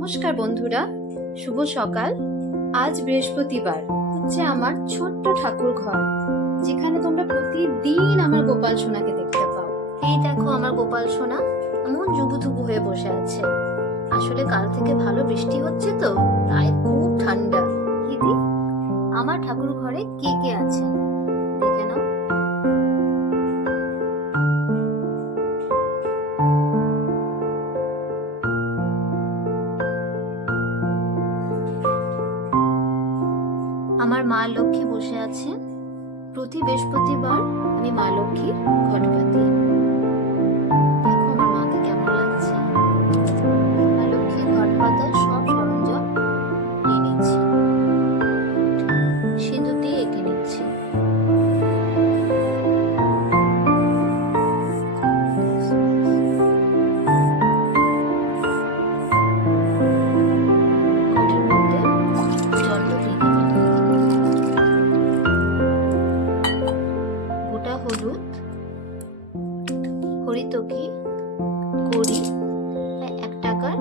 নমস্কার বন্ধুরা, শুভ সকাল। আজ বৃহস্পতিবার, হচ্ছে আমার ছোট্ট ঠাকুর ঘর, যেখানে তোমরা প্রতিদিন আমার গোপাল সোনাকে দেখতে পাও। এই দেখো আমার গোপাল সোনা এমন জুবুথুবু হয়ে বসে আছে। আসলে কাল থেকে ভালো বৃষ্টি হচ্ছে তো, তাই খুব ঠান্ডা। দিদি, আমার ঠাকুর ঘরে কে কে আছেন দেখে নাও। আমার মা লক্ষ্মী বসে আছে। প্রতি বৃহস্পতিবার আমি মা লক্ষ্মীর ঘট পাতি। দেখো আমার মাকে কেমন লাগছে। মা লক্ষ্মীর ঘট পাতার সব সরঞ্জাম নিয়ে নিচ্ছি, সিঁদুর দিয়ে এঁকে নিচ্ছি। ঘটের মধ্যে জলটা দিয়ে দিলাম। গোটা হলুদ, হরিতকি, কড়ি, 1 টাকার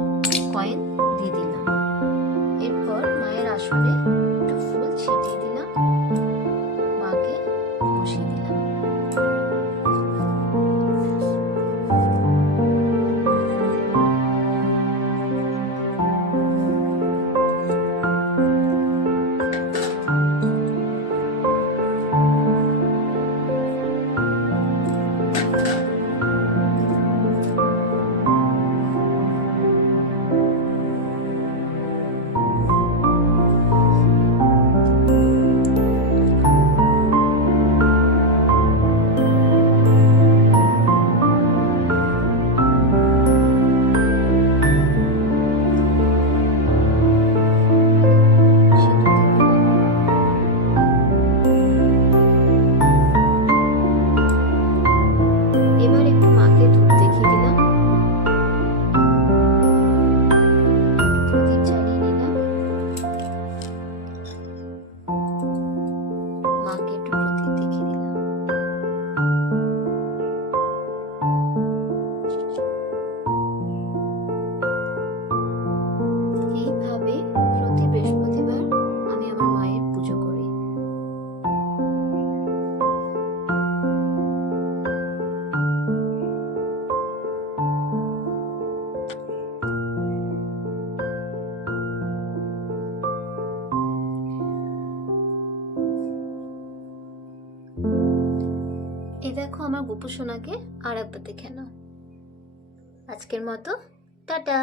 কয়েন দিয়ে দিলাম। এরপর মায়ের আসনে একটু ফুল ছিটিয়ে দিলাম, মাকে বসিয়ে দিলাম। এবার একটু মাকে ধূপ দেখিয়ে দিলাম, প্রদীপ জ্বালিয়ে নিলাম। মাকে একটু প্রদীপ দেখিয়ে দিলাম। এইভাবে প্রতি বৃহস্পতিবার আমি আমার মায়ের পুজো করি। এই দেখো আমার গোপু সোনাকে আর একবার দেখে নাও। আজকের মতো টাটা।